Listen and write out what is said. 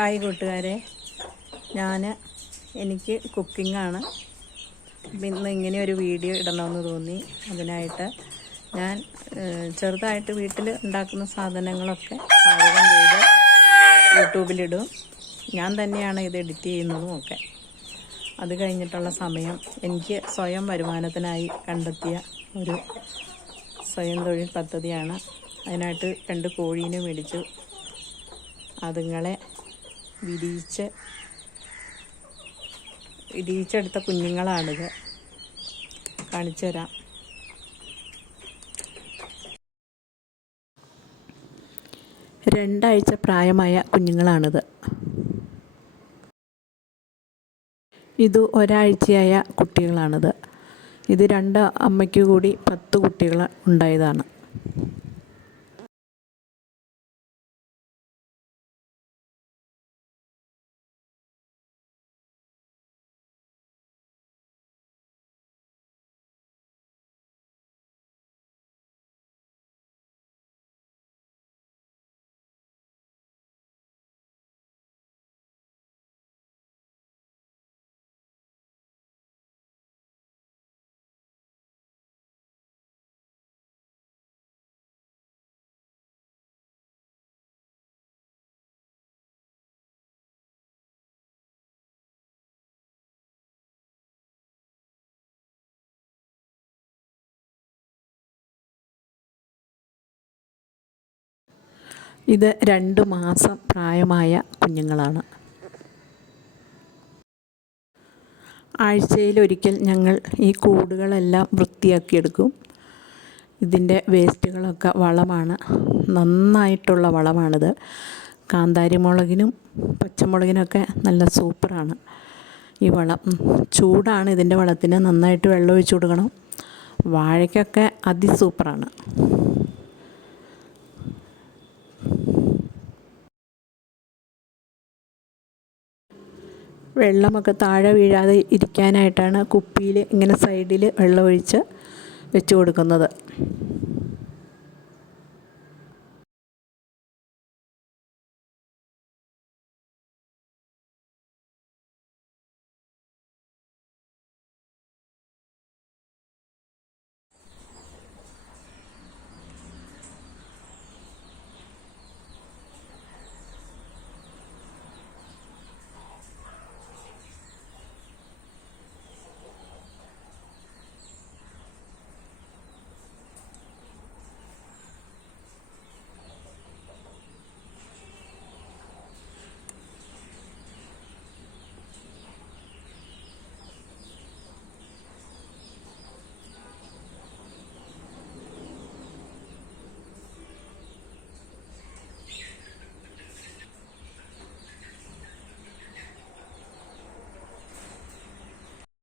Hi കൂട്ടുകാരെ, എനിക്ക് കുക്കിങ്ങാണ്. ഇന്ന് ഇങ്ങനെ ഒരു വീഡിയോ ഇടണമെന്ന് തോന്നി. അതിനായിട്ട് ഞാൻ ചെറുതായിട്ട് വീട്ടിൽ ഉണ്ടാക്കുന്ന സാധനങ്ങളൊക്കെ പാചകം ചെയ്ത് യൂട്യൂബിലിടും. ഞാൻ തന്നെയാണ് ഇത് എഡിറ്റ് ചെയ്യുന്നതും ഒക്കെ. അത് കഴിഞ്ഞിട്ടുള്ള സമയം എനിക്ക് സ്വയം വരുമാനത്തിനായി കണ്ടെത്തിയ ഒരു സ്വയം തൊഴിൽ പദ്ധതിയാണ്. അതിനായിട്ട് 2 കോഴീനെ മേടിച്ചു. അതുങ്ങളെ വിരിയിച്ചെടുത്ത കുഞ്ഞുങ്ങളാണിത്. കാണിച്ചു തരാം. രണ്ടാഴ്ച പ്രായമായ കുഞ്ഞുങ്ങളാണിത്. ഇത് ഒരാഴ്ചയായ കുട്ടികളാണിത്. ഇത് 2 അമ്മയ്ക്ക് കൂടി 10 കുട്ടികൾ ഉണ്ടായതാണ്. ഇത് 2 മാസം പ്രായമായ കുഞ്ഞുങ്ങളാണ്. ആഴ്ചയിലൊരിക്കൽ ഞങ്ങൾ ഈ കൂടുകളെല്ലാം വൃത്തിയാക്കിയെടുക്കും. ഇതിൻ്റെ വേസ്റ്റുകളൊക്കെ വളമാണ്. നന്നായിട്ടുള്ള വളമാണിത്. കാന്താരിമുളകിനും പച്ചമുളകിനൊക്കെ നല്ല സൂപ്പറാണ് ഈ വളം. ചൂടാണ് ഇതിൻ്റെ വളത്തിന്. നന്നായിട്ട് വെള്ളം ഒഴിച്ചു കൊടുക്കണം. വാഴയ്ക്കൊക്കെ അതിസൂപ്പറാണ്. വെള്ളമൊക്കെ താഴെ വീഴാതെ ഇരിക്കാനായിട്ടാണ് കുപ്പിയിൽ ഇങ്ങനെ സൈഡിൽ വെള്ളമൊഴിച്ച് വെച്ച് കൊടുക്കുന്നത്.